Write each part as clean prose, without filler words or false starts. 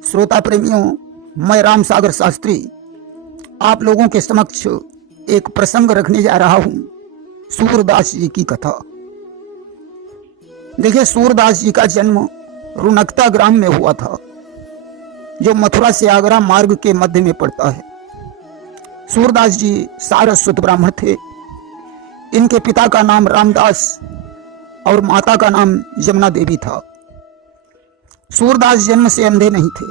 श्रोता प्रेमियों, मैं राम सागर शास्त्री आप लोगों के समक्ष एक प्रसंग रखने जा रहा हूं, सूरदास जी की कथा। देखिए, सूरदास जी का जन्म रुनकता ग्राम में हुआ था, जो मथुरा से आगरा मार्ग के मध्य में पड़ता है। सूरदास जी सारस्वत ब्राह्मण थे। इनके पिता का नाम रामदास और माता का नाम जमुना देवी था। सूरदास जन्म से अंधे नहीं थे।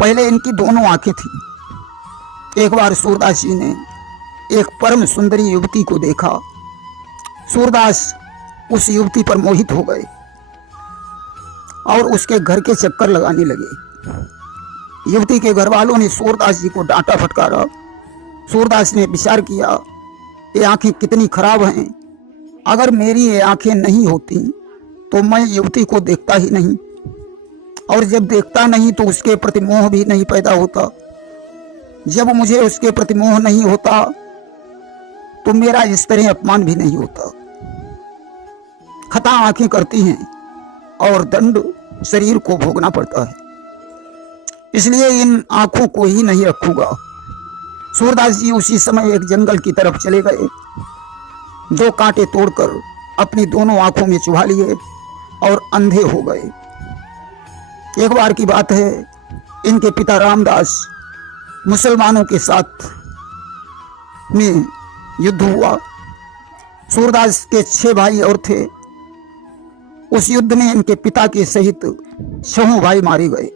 पहले इनकी दोनों आंखें थीं। एक बार सूरदास जी ने एक परम सुंदरी युवती को देखा। सूरदास उस युवती पर मोहित हो गए और उसके घर के चक्कर लगाने लगे। युवती के घर वालों ने सूरदास जी को डांटा फटकारा। सूरदास ने विचार किया, ये आंखें कितनी खराब हैं। अगर मेरी ये आंखें नहीं होती तो मैं युवती को देखता ही नहीं, और जब देखता नहीं तो उसके प्रति मोह भी नहीं पैदा होता। जब मुझे उसके प्रति मोह नहीं होता तो मेरा इस तरह अपमान भी नहीं होता। खता आंखें करती हैं और दंड शरीर को भोगना पड़ता है, इसलिए इन आंखों को ही नहीं रखूंगा। सूरदास जी उसी समय एक जंगल की तरफ चले गए। 2 कांटे तोड़कर अपनी दोनों आंखों में चुभा लिए और अंधे हो गए। एक बार की बात है, इनके पिता रामदास मुसलमानों के साथ में युद्ध हुआ। सूरदास के 6 भाई और थे। उस युद्ध में इनके पिता के सहित 6 भाई मारे गए।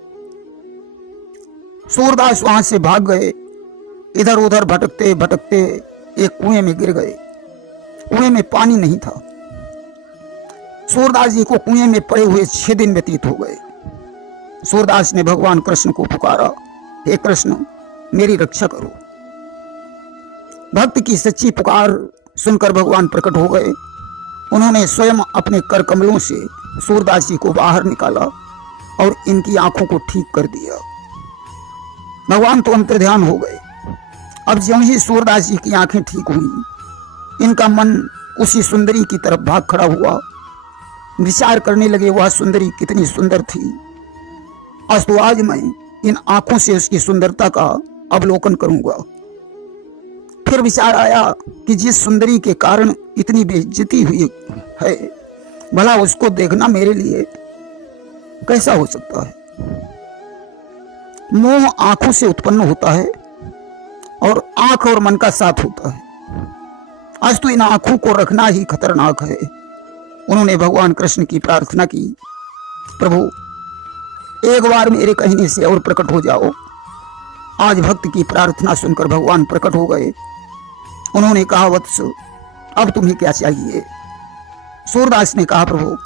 सूरदास वहां से भाग गए। इधर उधर भटकते भटकते एक कुएं में गिर गए। कुएं में पानी नहीं था। सूरदास जी को कुएं में पड़े हुए 6 दिन व्यतीत हो गए। सूरदास ने भगवान कृष्ण को पुकारा, हे कृष्ण, मेरी रक्षा करो। भक्त की सच्ची पुकार सुनकर भगवान प्रकट हो गए। उन्होंने स्वयं अपने कर कमलों से सूरदास जी को बाहर निकाला और इनकी आंखों को ठीक कर दिया। भगवान तो अंतर्ध्यान हो गए। अब ज्यों ही सूरदास जी की आंखें ठीक हुई, इनका मन उसी सुंदरी की तरफ भाग खड़ा हुआ। विचार करने लगे, वह सुंदरी कितनी सुंदर थी। अस्तु आज मैं इन आंखों से उसकी सुंदरता का अवलोकन करूंगा। फिर विचार आया कि जिस सुंदरी के कारण इतनी बेइज्जती हुई है, भला उसको देखना मेरे लिए कैसा हो सकता है। मोह आंखों से उत्पन्न होता है और आंख और मन का साथ होता है। अस्तु इन आंखों को रखना ही खतरनाक है। उन्होंने भगवान कृष्ण की प्रार्थना की, प्रभु एक बार मेरे कहने से और प्रकट हो जाओ। आज भक्त की प्रार्थना सुनकर भगवान प्रकट हो गए। उन्होंने कहा, वत्स अब तुम्हें क्या चाहिए। सूरदास ने कहा, प्रभु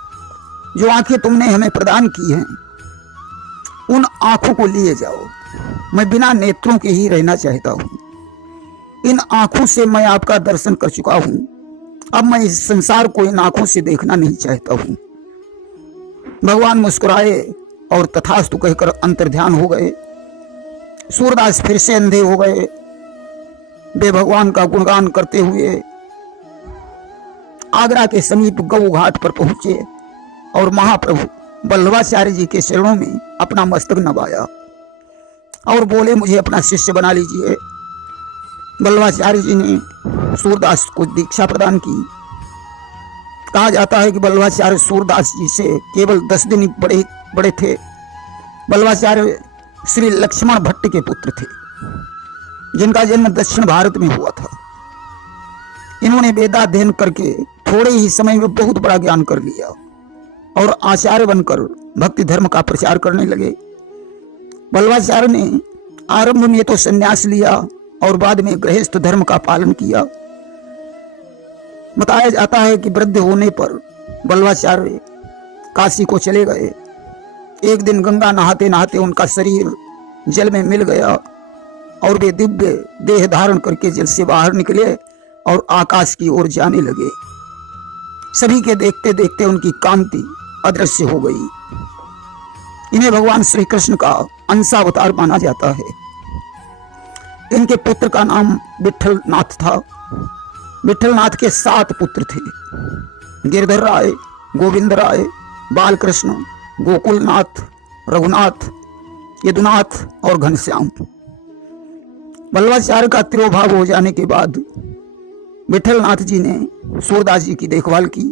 जो आंखें तुमने हमें प्रदान की हैं, उन आंखों को लिए जाओ। मैं बिना नेत्रों के ही रहना चाहता हूं। इन आंखों से मैं आपका दर्शन कर चुका हूं। अब मैं इस संसार को इन आंखों से देखना नहीं चाहता हूं। भगवान मुस्कुराए और तथास्तु कहकर अंतर्ध्यान हो गए। सूरदास फिर से अंधे हो गए। वे भगवान का गुणगान करते हुए आगरा के समीप गौ घाट पर पहुंचे और महाप्रभु बल्लभाचार्य जी के चरणों में अपना मस्तक नवाया और बोले, मुझे अपना शिष्य बना लीजिए। बल्लभाचार्य जी ने सूरदास को दीक्षा प्रदान की। कहा जाता है कि बल्लभाचार्य सूरदास जी से केवल 10 दिन बड़े थे। बल्लभाचार्य श्री लक्ष्मण भट्ट के पुत्र थे, जिनका जन्म दक्षिण भारत में हुआ था। इन्होंने वेदाध्ययन करके थोड़े ही समय में बहुत बड़ा ज्ञान कर लिया और आचार्य बनकर भक्ति धर्म का प्रचार करने लगे। बल्लभाचार्य ने आरंभ में तो संन्यास लिया और बाद में गृहस्थ धर्म का पालन किया। बताया जाता है कि वृद्ध होने पर बल्लभाचार्य काशी को चले गए। एक दिन गंगा नहाते नहाते उनका शरीर जल में मिल गया और वे दिव्य देह धारण करके जल से बाहर निकले और आकाश की ओर जाने लगे। सभी के देखते देखते उनकी कांति अदृश्य हो गई। इन्हें भगवान श्री कृष्ण का अंशावतार माना जाता है। इनके पुत्र का नाम विठलनाथ था। विठलनाथ के 7 पुत्र थे, गिरधर राय, गोविंद राय, बालकृष्ण, गोकुलनाथ, रघुनाथ यदुनाथ और घनश्याम। बल्लवाचार्य का तिरोभाव हो जाने के बाद विठलनाथ जी ने सूरदास जी की देखभाल की।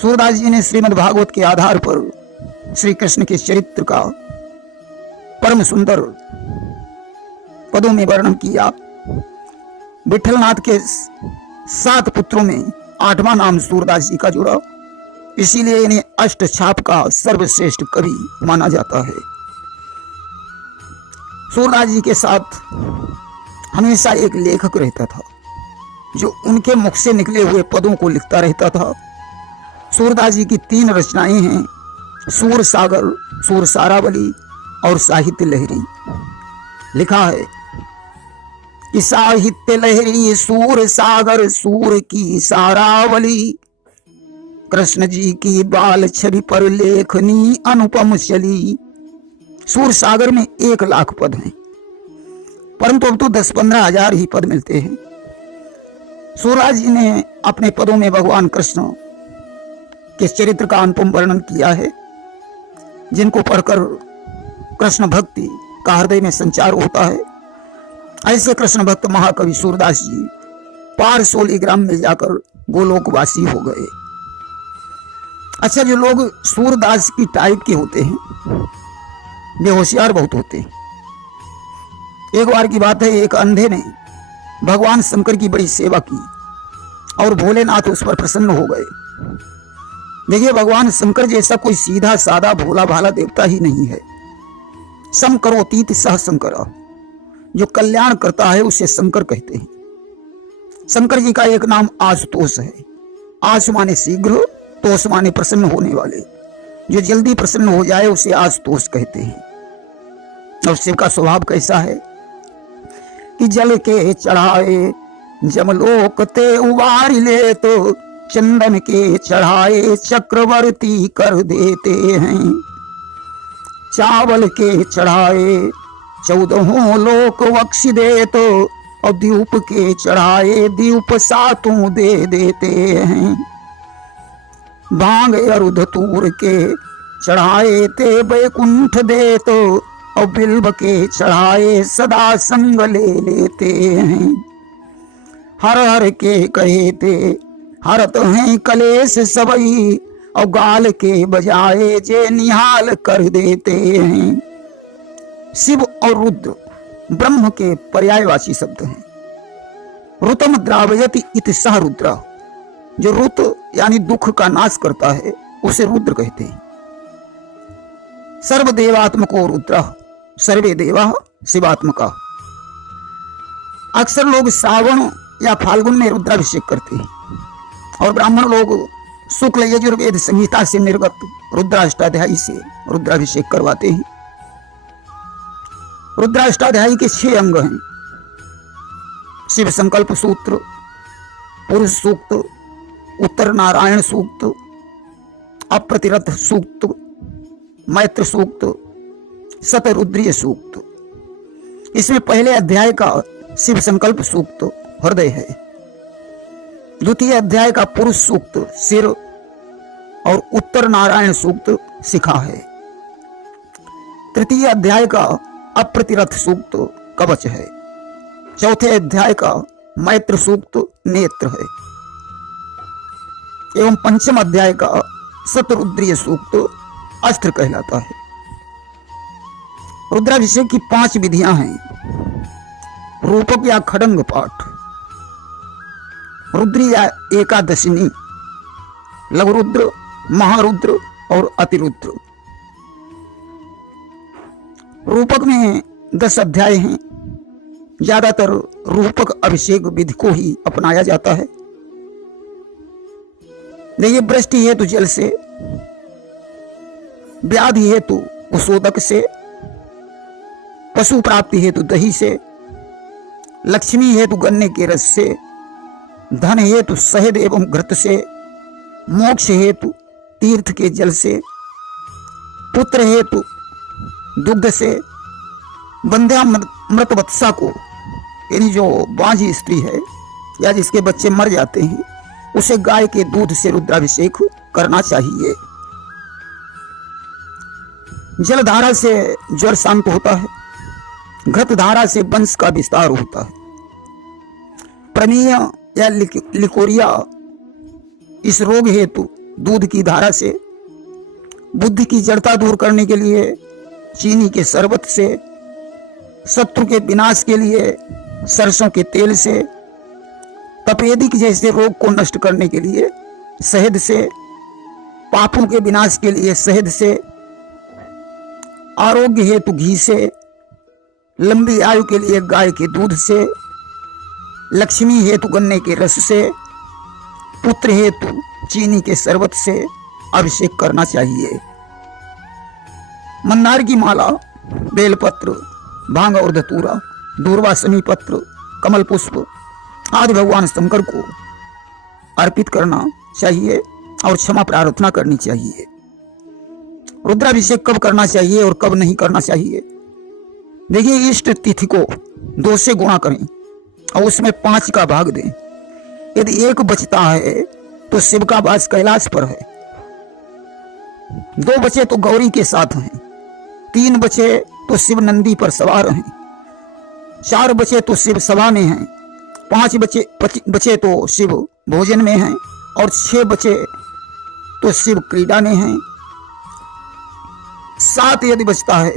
सूरदास जी ने श्रीमद् भागवत के आधार पर श्री कृष्ण के चरित्र का परम सुंदर पदों में वर्णन किया। विठलनाथ के 7 पुत्रों में 8वां नाम सूरदास जी का जुड़ा, इसीलिए इन्हें अष्टछाप का सर्वश्रेष्ठ कवि माना जाता है। सूरदास जी के साथ हमेशा एक लेखक रहता था जो उनके मुख से निकले हुए पदों को लिखता रहता था। सूरदास जी की 3 रचनाएं हैं, सूर सागर, सूर सारावली और साहित्य लहरी। लिखा है कि साहित्य लहरी सूर सागर, सूर की सारावली, कृष्ण जी की बाल छवि पर लेखनी अनुपम चली। सूर सागर में 1 लाख पद हैं, परंतु अब तो 10-15 हजार ही पद मिलते हैं। सूरदास जी ने अपने पदों में भगवान कृष्ण के चरित्र का अनुपम वर्णन किया है, जिनको पढ़कर कृष्ण भक्ति का हृदय में संचार होता है। ऐसे कृष्ण भक्त महाकवि सूरदास जी पारसोली ग्राम में जाकर गोलोकवासी हो गए। अच्छा, जो लोग सूरदास की टाइप के होते हैं वे होशियार बहुत होते हैं। एक बार की बात है, एक अंधे ने भगवान शंकर की बड़ी सेवा की और भोलेनाथ उस पर प्रसन्न हो गए। देखिए, भगवान शंकर जैसा कोई सीधा साधा भोला भाला देवता ही नहीं है। सम करोतीत सह शंकर, जो कल्याण करता है उसे शंकर कहते हैं। शंकर जी का एक नाम आशुतोष है। आशु माने शीघ्र, तोष माने प्रसन्न होने वाले। जो जल्दी प्रसन्न हो जाए उसे आशुतोष कहते हैं। और शिव का स्वभाव कैसा है कि जल के चढ़ाए जमलोक ते उबार ले, तो चंदन के चढ़ाए चक्रवर्ती कर देते हैं। चावल के चढ़ाए 14 लोक बख्श दे, तो और द्वीप के चढ़ाए द्वीप 7 दे देते हैं। भांग और धतूर के चढ़ाए ते बैकुंठ दे, तो और बिल्व के चढ़ाए सदा संग ले लेते हैं। हर हर के कहे थे हरत हैं कलेश सबई, और गाल के बजाए जे निहाल कर देते हैं। शिव और रुद्र ब्रह्म के पर्यायवाची शब्द हैं। रुतम द्रावयति इति सह रुद्र, जो रुत यानी दुख का नाश करता है उसे रुद्र कहते हैं। सर्वदेवात्मको रुद्र, सर्वे देवा शिवात्मका। अक्सर लोग श्रावण या फाल्गुन में रुद्राभिषेक करते हैं और ब्राह्मण लोग शुक्ल यजुर्वेद संहिता से निर्गत रुद्राष्टाध्यायी से रुद्राभिषेक करवाते हैं। रुद्राष्टाध्यायी के 6 अंग हैं। शिव संकल्प सूत्र, पुरुष सूक्त, उत्तर नारायण सूक्त, अप्रतिरथ सूक्त, मैत्र सूक्त, शतरुद्रीय सूक्त। इसमें पहले अध्याय का शिव संकल्प सूक्त हृदय है। द्वितीय अध्याय का पुरुष सूक्त सिर और उत्तर नारायण सूक्त शिखा है। तृतीय अध्याय का अप्रतिरथ सूक्त कवच है। चौथे अध्याय का मैत्र सूक्त नेत्र है एवं पंचम अध्याय का शतरुद्रीय सूक्त अस्त्र कहलाता है। रुद्राभिषेक की 5 विधियां हैं। रूपक या खड़ंग पाठ, रुद्री या एकादशिनी, लघुरुद्र, महारुद्र और अतिरुद्र। रूपक में 10 अध्याय हैं। ज्यादातर रूपक अभिषेक विधि को ही अपनाया जाता है। देखिए, वृष्टि हेतु जल से, व्याधि हेतु कुशोदक से, पशु प्राप्ति हेतु दही से, लक्ष्मी हेतु गन्ने के रस से, धन हेतु शहद एवं घृत से, मोक्ष हेतु तीर्थ के जल से, पुत्र हेतु दुग्ध से, बंध्या मृतवत्सा को यानी जो बांझी स्त्री है या जिसके बच्चे मर जाते हैं उसे गाय के दूध से रुद्राभिषेक करना चाहिए। जलधारा से ज्वर शांत होता है, घृत धारा से वंश का विस्तार होता है। प्रमेय या लिकोरिया इस रोग हेतु दूध की धारा से, बुद्धि की जड़ता दूर करने के लिए चीनी के शरबत से, शत्रु के विनाश के लिए सरसों के तेल से, तपेदिक जैसे रोग को नष्ट करने के लिए शहद से, पापों के विनाश के लिए शहद से, आरोग्य हेतु घी से, लंबी आयु के लिए गाय के दूध से, लक्ष्मी हेतु गन्ने के रस से, पुत्र हेतु चीनी के शरबत से अभिषेक करना चाहिए। मंदार की माला, बेलपत्र, भांग और धतूरा, दूर्वासनी पत्र, कमल पुष्प आदि भगवान शंकर को अर्पित करना चाहिए और क्षमा प्रार्थना करनी चाहिए। रुद्राभिषेक कब करना चाहिए और कब नहीं करना चाहिए? देखिए, इष्ट तिथि को 2 से गुणा करें और उसमें 5 का भाग दें। यदि 1 बचता है तो शिव का वास कैलाश पर है, 2 बचे तो गौरी के साथ हैं, 3 बचे तो शिव नंदी पर सवार हैं, 4 बचे तो शिव सभा में हैं, 5 बचे तो शिव भोजन में हैं और 6 बचे तो शिव क्रीड़ा में हैं, 7 यदि बचता है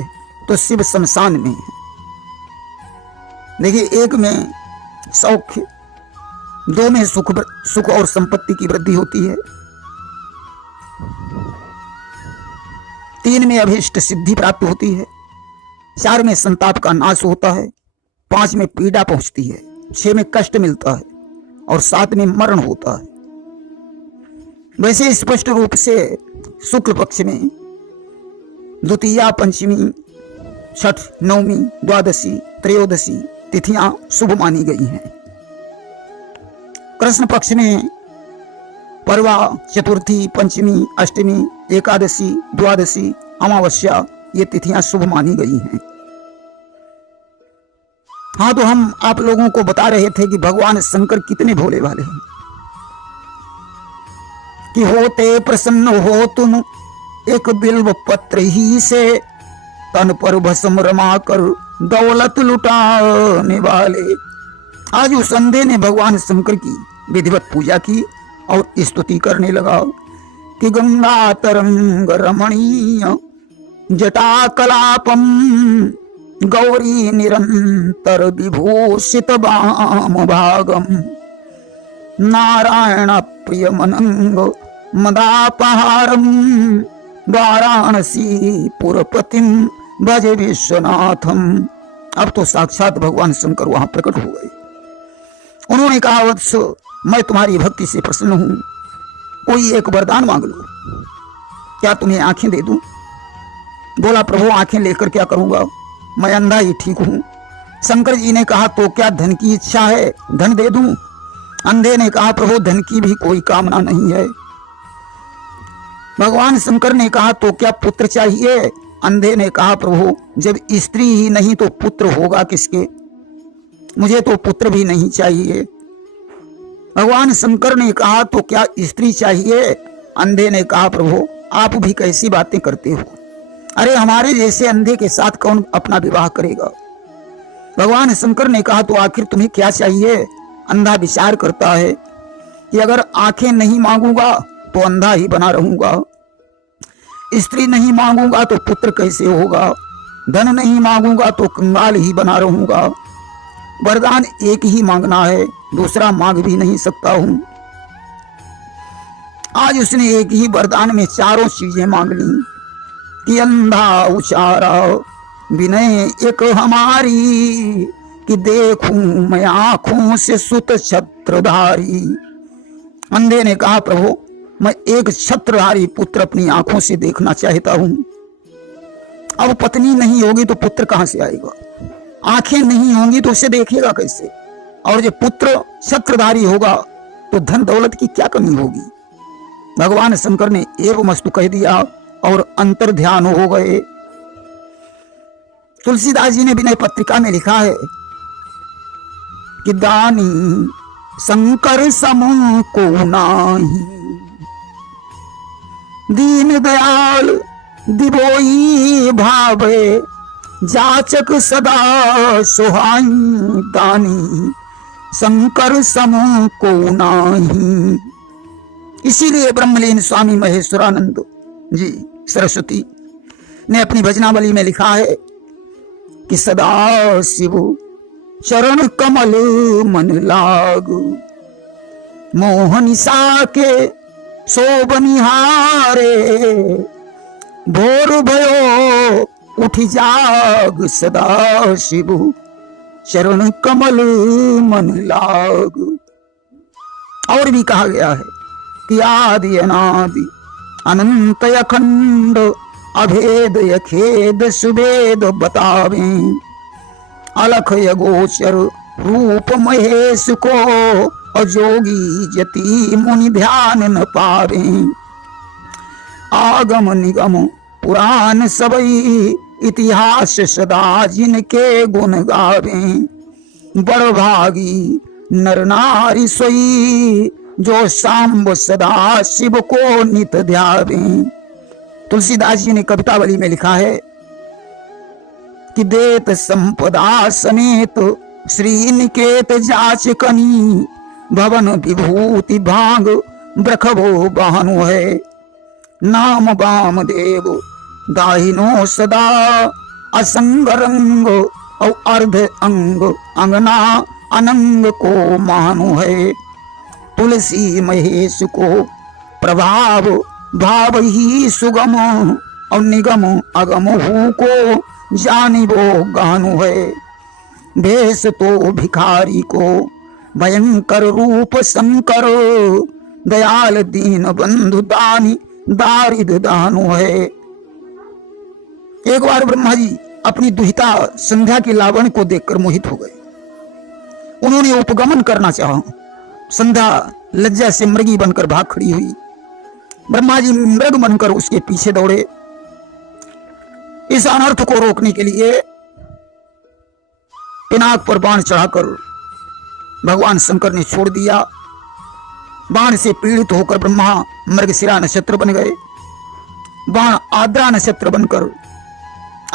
तो शिव शमशान में है। देखिए, 1 में सौख्य, 2 में सुख और संपत्ति की वृद्धि होती है, 3 में अभीष्ट सिद्धि प्राप्त होती है, 4 में संताप का नाश होता है, 5 में पीड़ा पहुंचती है, 6 में कष्ट मिलता है और 7 में मरण होता है। वैसे स्पष्ट रूप से शुक्ल पक्ष में द्वितीया, पंचमी, छठ, नवमी, द्वादशी, त्रयोदशी तिथियां शुभ मानी गई हैं। कृष्ण पक्ष में परवा, चतुर्थी, पंचमी, अष्टमी, एकादशी, द्वादशी, अमावस्या ये तिथियां शुभ मानी गई हैं। हाँ, तो हम आप लोगों को बता रहे थे कि भगवान शंकर कितने भोले वाले हैं कि होते प्रसन्न हो तुम एक बिल्व पत्र ही से, तन पर भस्म रमा कर दौलत लुटाने वाले। आज उस अंधे ने भगवान शंकर की विधिवत पूजा की और स्तुति करने लगा कि गंगा तरंग रमणीय जटा कलापम गौरी निरंतर विभूषित वाम भागम नारायण प्रिय मनंग मदापहारम वाराणसी पुरपतिम भज विश्वनाथम। अब तो साक्षात भगवान शंकर वहां प्रकट हो गए। उन्होंने कहा, वत्स, मैं तुम्हारी भक्ति से प्रसन्न हूं, कोई एक वरदान मांग लो, क्या तुम्हें आंखें दे दूं? बोला, प्रभु आंखें लेकर क्या करूंगा, मैं अंधा ही ठीक हूं। शंकर जी ने कहा, तो क्या धन की इच्छा है, धन दे दूं? अंधे ने कहा, प्रभु धन की भी कोई कामना नहीं है। भगवान शंकर ने कहा, तो क्या पुत्र चाहिए? अंधे ने कहा, प्रभु जब स्त्री ही नहीं तो पुत्र होगा किसके, मुझे तो पुत्र भी नहीं चाहिए। भगवान शंकर ने कहा, तो क्या स्त्री चाहिए? अंधे ने कहा, प्रभु आप भी कैसी बातें करते हो, अरे हमारे जैसे अंधे के साथ कौन अपना विवाह करेगा। भगवान शंकर ने कहा, तो आखिर तुम्हें क्या चाहिए? अंधा विचार करता है कि अगर आंखें नहीं मांगूंगा तो अंधा ही बना रहूंगा, स्त्री नहीं मांगूंगा तो पुत्र कैसे होगा, धन नहीं मांगूंगा तो कंगाल ही बना रहूंगा। वरदान एक ही मांगना है, दूसरा मांग भी नहीं सकता हूं। आज उसने एक ही वरदान में चारों चीजें मांग ली कि अंधा उचारा विनय एक हमारी, कि देखूं मैं आंखों से सुत छत्रधारी। अंधे ने कहा, प्रभु मैं एक छत्रधारी पुत्र अपनी आंखों से देखना चाहता हूं। अब पत्नी नहीं होगी तो पुत्र कहां से आएगा, आंखें नहीं होंगी तो उसे देखेगा कैसे, और जो पुत्र छत्रधारी होगा तो धन दौलत की क्या कमी होगी। भगवान शंकर ने एवमस्तु कह दिया और अंतर ध्यान हो गए। तुलसीदास जी ने विनय पत्रिका में लिखा है कि दानी शंकर सम को नाही, दीन दयाल दिवोई भावे जाचक सदा सुहाई दानी शंकर सम को नाही। इसीलिए ब्रह्मलीन स्वामी महेश्वरानंद जी सरस्वती ने अपनी भजनावली में लिखा है कि सदा शिव चरण कमल मन लाग, मोहनिशा के शोभनिहारे, भोर भयो उठ जाग, सदा शिव चरण कमल मन लाग। और भी कहा गया है कि आदि अनादि अनंत अखंड अभेद यखेद सुभेद बतावे, अलख यगोचर रूप महेश को अजोगी जति मुनि ध्यान न पावे। आगम निगम पुराण सबई इतिहास सदा जिनके गुण गावे, बड़ भागी नर नारी सोई जो सांब सदा शिव को नित ध्यावे। तुलसीदास जी ने कवितावली में लिखा है कि देत संपदा समेत श्री निकेत जाच कनी, भवन विभूति भाग ब्रखबो बहनु है। नाम वाम देव दाहिनो सदा असंग रंग और अर्ध अंग अंगना अनंग को मानु है। तुलसी महेश को प्रभाव भाव ही सुगम और निगम अगम हु को जानिबो गानु है। भेष तो भिखारी को भयंकर रूप शंकर, दयाल दीन बंधु दानी दारिद दानु है। एक बार ब्रह्मा जी अपनी दुहिता संध्या की लावण्य को देखकर मोहित हो गए। उन्होंने उपगमन करना चाहा। संध्या लज्जा से मृगी बनकर भाग खड़ी हुई। ब्रह्मा जी मृग बनकर उसके पीछे दौड़े। इस अनर्थ को रोकने के लिए पिनाक पर बाण चढ़ाकर भगवान शंकर ने छोड़ दिया। बाण से पीड़ित होकर ब्रह्मा मृगशिरा नक्षत्र बन गए। बाण आद्रा नक्षत्र बनकर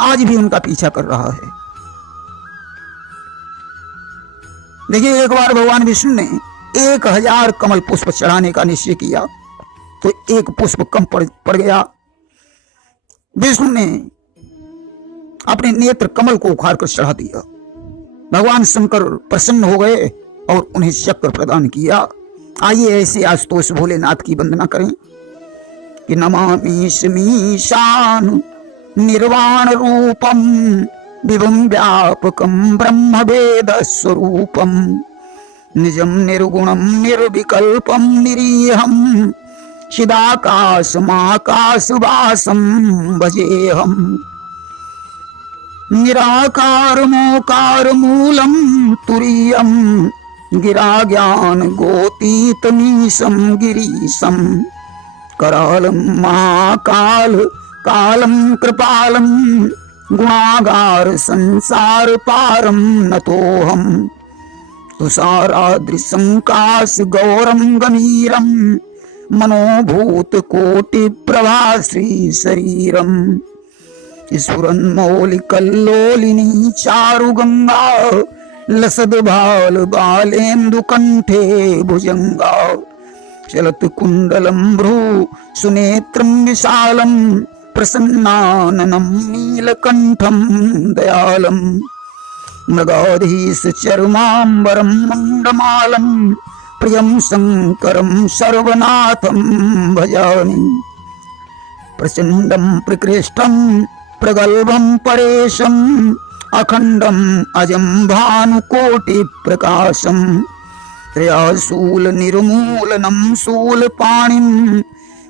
आज भी उनका पीछा कर रहा है। देखिए, एक बार भगवान विष्णु ने 1000 कमल पुष्प चढ़ाने का निश्चय किया तो एक पुष्प कम पड़ गया। विष्णु ने अपने नेत्र कमल को उखाड़ कर चढ़ा दिया। भगवान शंकर प्रसन्न हो गए और उन्हें चक्र प्रदान किया। आइए ऐसे आशुतोष भोलेनाथ की वंदना करें कि नमामि मीशान निर्वाण रूपम विभुम व्यापकम ब्रह्म वेद स्वरूपम, निजम निर्गुणम निर्विकल्पम निरीहम, चिदाकाशमाकाशवासम भजेहम। निराकार मोकार मूलम तुरीयम, गिरा ज्ञान गोतीतमीशम गिरीशम, करालम महाकाल कालम कृपालम, गुणागार संसार पारम नतोहम। तुषाराद्रिसंकाश गौरम गमीरम, मनोभूत कोटि प्रभा श्री शरीरम। स्फुरन्मौलिकल्लोलिनी चारु गंगा, लसद भाल बालेन्दु कंठे भुजंगा। चलत कुंडलम भ्रू सुनेत्रम विशालम, प्रसन्नाननम नीलकंठम दयालम। मृगाधीश चर्मांबरम मुंडमालम, प्रियम शंकरम सर्वनाथम भजामि। प्रचंडम प्रकृष्टम प्रगल्भम परेशम, अखंडम अजम भानुकोटि प्रकाशम। त्रयाशूल निर्मूलनम शूल पाणिम,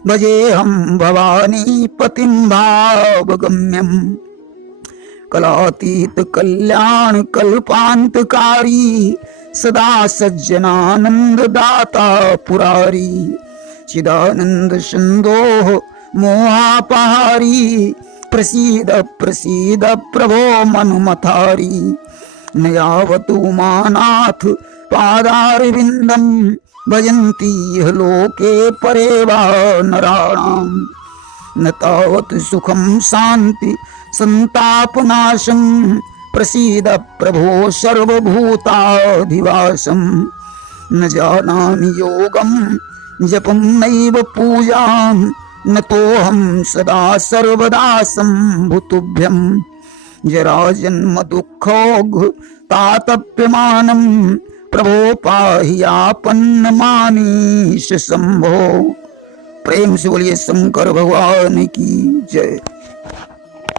भजेहम भवानी पतिम भावगम्यम। कलातीत कल्याण कल्पांतकारी, सदा सज्जनानंद दाता पुरारी। चिदानंद सिंधोः मोहापहारी, प्रसीद प्रसीद प्रभो मनुमथारी। नयावतु मानाथ पादारविंदम, भजन्ति लोके परे वा नराणाम। न तावत् सुखम शांति संतापनाशं प्रसीद प्रभो सर्वभूताधिवासं न जानामि योगं जपं नैव पूजां न तोऽहं सदा सर्वदा सम्भुतुभ्यं जराजन्म दुःखोघ तातप्यमानं प्रभो पाहि आपन्न मानीश संभो। प्रेम से बोलिए शंकर भगवान की जय।